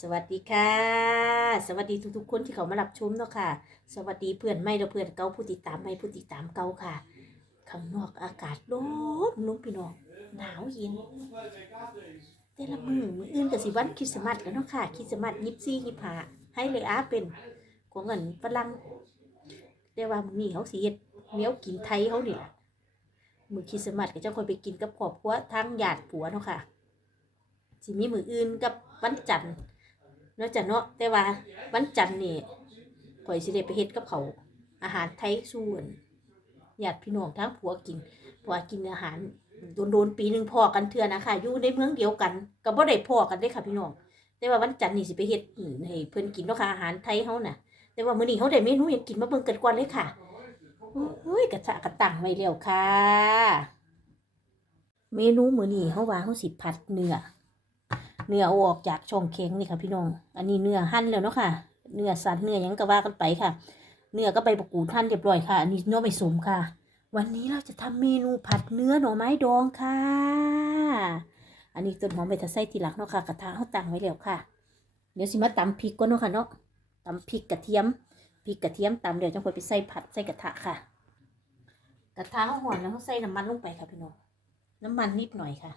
สวัสดีค่ะ สวัสดีทุกๆ คนที่เขามารับชมเนาะค่ะ สวัสดีเพื่อนไม่เราเพื่อนเก่าผู้ติดตามไม่ผู้ติดตามเก่าค่ะ ข้างนอกอากาศร้อนลมพี่น้องหนาวเย็นแต่ละมือมืออื่นกับสิวันคริสต์มาสกันเนาะค่ะคริสต์มาสยิบซี่ยิบหาให้เลยอาเป็นของเงินฝรั่งแต่ว่ามือนี้เขาสิเฮ็ดเนี้ยวกินไทยเขาเนี่ยมือคริสต์มาสก็จะคอยไปกินกับครอบครัวทางญาติผัวเนาะค่ะสิมีมืออื่นกับวันจันทร์ เนาะจ้ะเนาะแต่ว่าวันจันทร์นี่ข่อยสิได้ไปเฮ็ดกับเขาอาหารไทยส่วนญาติพี่น้องทั้งผัวกินเพราะว่ากินอาหารโดนๆปีหนึ่งพอกันเทื่อนะคะอยู่ในเมืองเดียวกันก็บ่ได้พอกันเด้ค่ะพี่น้องแต่ว่าวันจันทร์นี่สิไปเฮ็ดให้เพิ่นกินเนาะค่ะอาหารไทยเฮาน่ะ แต่ว่ามื้อนี้เฮาได้เมนูหยังกินมาเบิ่งกันก่อนเลยค่ะโอ้ยกระทะกระตังไว้แล้วค่ะ เมนูมื้อนี้เฮาว่าเฮาสิผัดเนื้อ เนื้อเอาออกจากช่องแข็งนี่ค่ะพี่น้อง อันนี้เนื้อหั่นแล้วเนาะค่ะ เนื้อสัตว์เนื้อยังก็ว่ากันไปค่ะ เนื้อก็ใบประกูดหั่นเรียบร้อยค่ะ อันนี้เนื้อไม่สมค่ะ วันนี้เราจะทำเมนูผัดเนื้อหน่อไม้ดองค่ะ อันนี้ต้นหอมใบตะไคร้ทีหลังเนาะค่ะ กระทะเขาตั้งไว้แล้วค่ะ เดี๋ยวสิมาตำพริกก่อนเนาะค่ะเนาะตำพริกกระเทียม พริกกระเทียมตำเดี๋ยวจังค่อยไปใส่ผัดใส่กระทะค่ะ กระทะเขาห่อนแล้วเขาใส่น้ำมันลงไปค่ะพี่น้อง น้ำมันนิดหน่อยค่ะ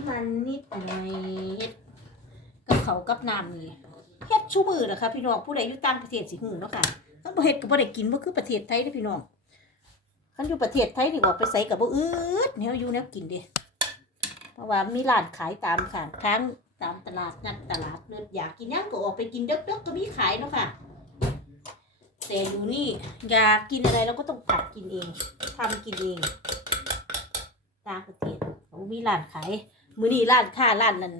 ำมันนิดหน่อยเฮ็ดกับเขากับน้ำนี่เฮ็ดชูมือนะคะพี่น้องผู้ใดอยู่ต่างประเทศสิหูเนาะค่ะคันบ่เฮ็ดก็บ่ได้กินบ่คือประเทศไทยเด้พี่น้องคันอยู่ประเทศไทยนี่ว่าไปใส่ก็บ่อืดแนวอยู่แนวกินเด้เพราะว่ามีร้านขายตามค่ะทางตามตลาดนัดตลาดเนิดอยากกินหยังก็ออกไปกินเด็กๆก็มีขายเนาะค่ะแต่อยู่นี่อยากกินอะไรเราก็ต้องผัดกินเองทำกินเองต่างประเทศเขามีร้านขาย มือนี้ร้านค้าร้านนั้น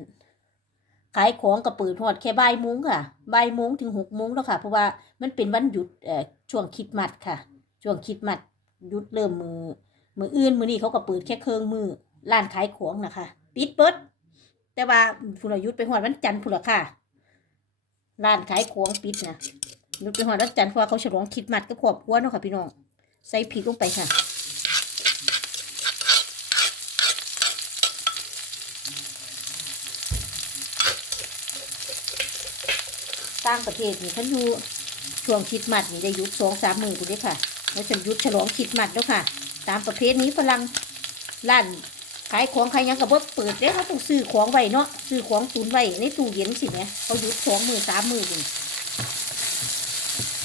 ขายของกับเปิดฮอดแค่บ่ายโมงค่ะบ่ายโมงถึงหกโมงแล้วค่ะ เพราะว่ามันเป็นวันหยุดเอ่อช่วงคิดมัดค่ะ ช่วงคิดมัดหยุดเริ่มมือมืออื่นมือนี้เขาก็เปิดแค่เครื่องมือร้านขายของนะคะปิดเปิดแต่ว่าพุ่นลยุดไปฮอดวันจันทร์พุ่นละค่ะร้านขายของปิดนะหยุดไปฮอดวันจันทร์เพราะเขาฉลองคิดมัดกับครอบครัวเนาะค่ะพี่น้องใส่พริกลงไปค่ะ ต่างประเทศนี่เขาอยู่ช่วงคิดมัดนี่ได้ยุดสองสามมือกูด้ค่ะแล้วฉันยุดฉลองคิดมัดแล้วค่ะ ตามประเภทนี้ฝรั่งร้านขายของขายยังกับว่าเปิดเด้เขาต้องซื้อของไว้เนาะซื้อของตุนไว้ในตู้เย็นสิเนี่ยเขายุดสองมือสามมือนี่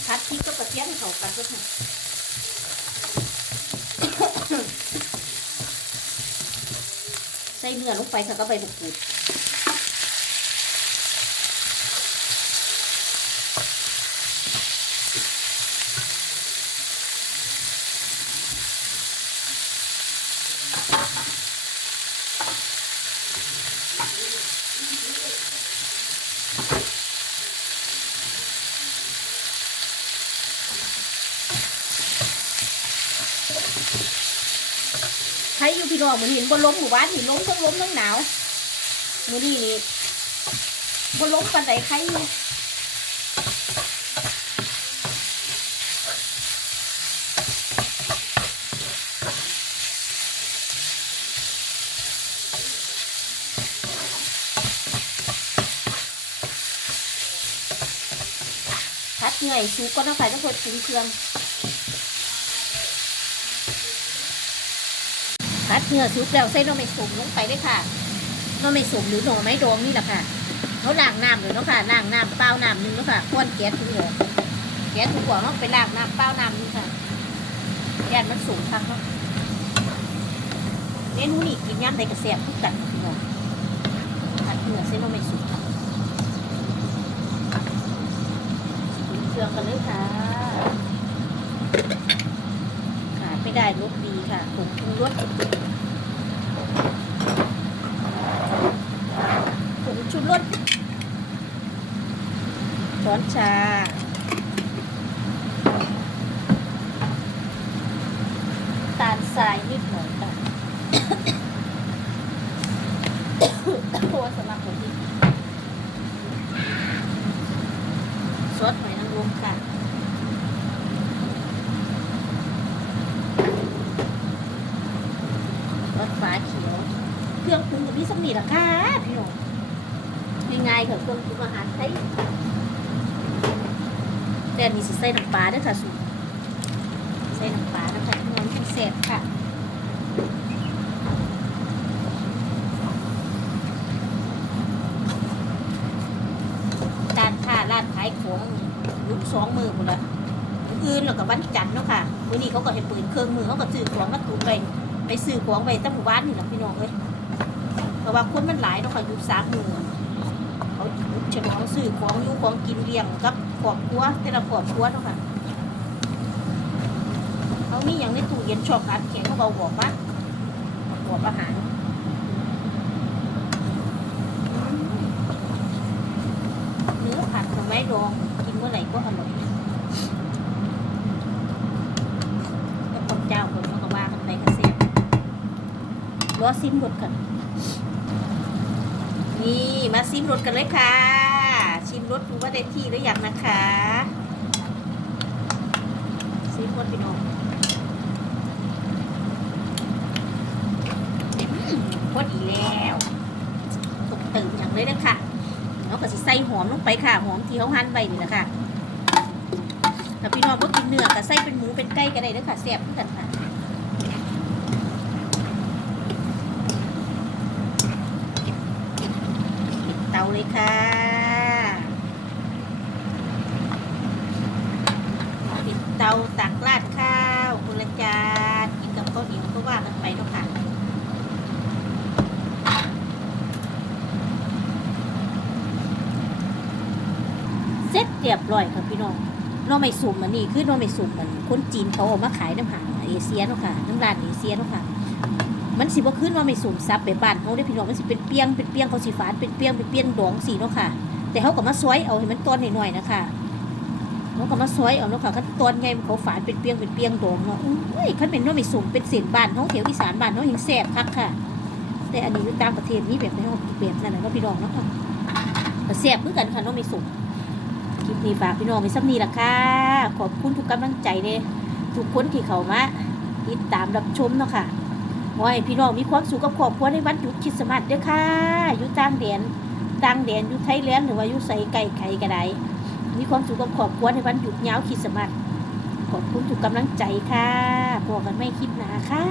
พัดพริกกับกระเทียมเขากันก็ค่ะใส่เนื้อลงไปค่ะก็ใบบุกกูด พี่น้องมือนี้บนล้มหมู่บ้านนี่ล้มทั้งล้มทั้งหนาวมือนี้นี่บนล้มปันใดใครอยู่พัดเหนื่อยชูก็ต้องใส่ต้องกดถึงเครื่อง พัดเนื้อสุกแล้วใส่หน่อไม่สุ่มลงไปเลยค่ะน่อไม่สุ่มหรือหน่อไม้ดองนี่แหละค่ะเขาล้างน้ำเลยเนาะค่ะล้างน้ำเปล่าน้ำนึงเนาะค่ะควนแก๊สทุกหัวแก๊สทุกอย่างเนาะไปล้างน้ำเปล่าน้ำนึงค่ะแก๊สมันสูงคักเนาะเมนูนี่กินย่ำในกระเสียบทุกกันพี่น้องพัดเนื้อใส่ ชูรสช้อนชา ตาลทรายนิดหน่อยค่ะโคสำหรับคนที่ซอสหอยนางรมค่ะรสฟ้าเขียว เครื่องปรุงกับพี่สมีละค่ะพี่น้อง ง่ายๆค่ะเครื่องปรุงอาหารไทยแต่อันนี้สิใส่น้ำปลาด้วยค่ะสูตรใส่น้ำปลานะคะพี่น้องแซ่บค่ะการค้าร้านขายของยุคสองมือหมดละอื่นแล้วก็วันจันทร์เนาะค่ะวันนี้เขาก็ให้เปิดเครื่องมือเขาก็ซื้อของมาตุนไปไปซื้อของไปตั้งหมู่บ้านนี่แหละพี่น้องเอ้ยเพราะว่าคนมันหลายเนาะค่ะยุคสามมือ ฉลองซื้อของอยุของกินเลี้ยงกับครอบครัวแต่ละครอบครัวเนาค่ะเขามีอย่างในตู้เย็นชอบอัดแข็งเขาเบาบอกว่าบอกอาหารเนื้อผัดหน่อไม้ดองกินเมื่อไหร่ก็อร่อยแล้วคนเจ้าคนเขาก็ว่ากันไปกันเสียบรอซิมรสกัน มาซิมรสกันเลยค่ะ ชิมรสดูว่าได้ที่หรือยังนะคะซิมรสพี่น้องพอดีแล้วตกตื่นอย่างเลยนะคะเราก็สิใส่หอมลงไปค่ะ หอมที่เขาหั่นไว้นี่แหละค่ะถ้าพี่น้องก็กินเนื้อก็ใส่เป็นหมูเป็นไก่ก็ได้เด้อค่ะแซ่บเหมือนกันค่ะปิด เตาเลยค่ะปิดเตาตักราดข้าวคนละจานกินกับข้าวเหนียวก็ว่ากันไปเนาะค่ะเสร็จเรียบร้อยค่ะพี่น้องน้องไม่สุ่มอันนี้คือน้องไม่สุ่มมันคนจีนเขาเอามาขายน้ำหางเอเชียเนาะค่ะน้ำร้านเอเชียเนาะค่ะ มันสิบ่ขึ้นว่าไม่สุ่มซับแบบบ้านเขาได้พี่น้องมันสิเป็นเปียงเป็นเปียงเขาสีฝานเป็นเปียงเป็นเปียงดองสีเนาะค่ะ แต่เขาก็มาซอยเอาให้มันต้นหน่อยๆนะคะเขาก็มาซอยเอาเนาะค่ะขั้นตอนไงเขาฝานเป็นเปียงเป็นเปียงดองเนาะอุ้ยขั้นเป็นหน้องไม่สุ่มเป็นเศษบ้านเขาแถวอีสานบ้านเขายังแซ่บคักค่ะ แต่อันนี้อยู่ต่างประเทศนี่แบบในห้องแบบนั้นนะเนาพี่น้องเนาะค่ะแซ่บเหมือนกันค่ะหน้องไม่สุ่มคลิปนี้ฝากพี่น้องไว้สักนี้ละค่ะ ขอบคุณทุกกำลังใจเลยทุกคนที่เข้ามาติดตามรับชมเนาะค่ะ ขอให้พี่น้องมีความสุขกับครอบครัวในวันหยุดคริสต์มาสเด้อค่ะอยู่ต่างแดนต่างแดนอยู่ไทยแลนด์หรือว่าอยู่ใส่ไก่ไข่ก็ได้มีความสุขกับครอบครัวในวันหยุดยาวคริสต์มาสขอบคุณทุกกำลังใจค่ะพอกันไม่คลิปหนาค่ะ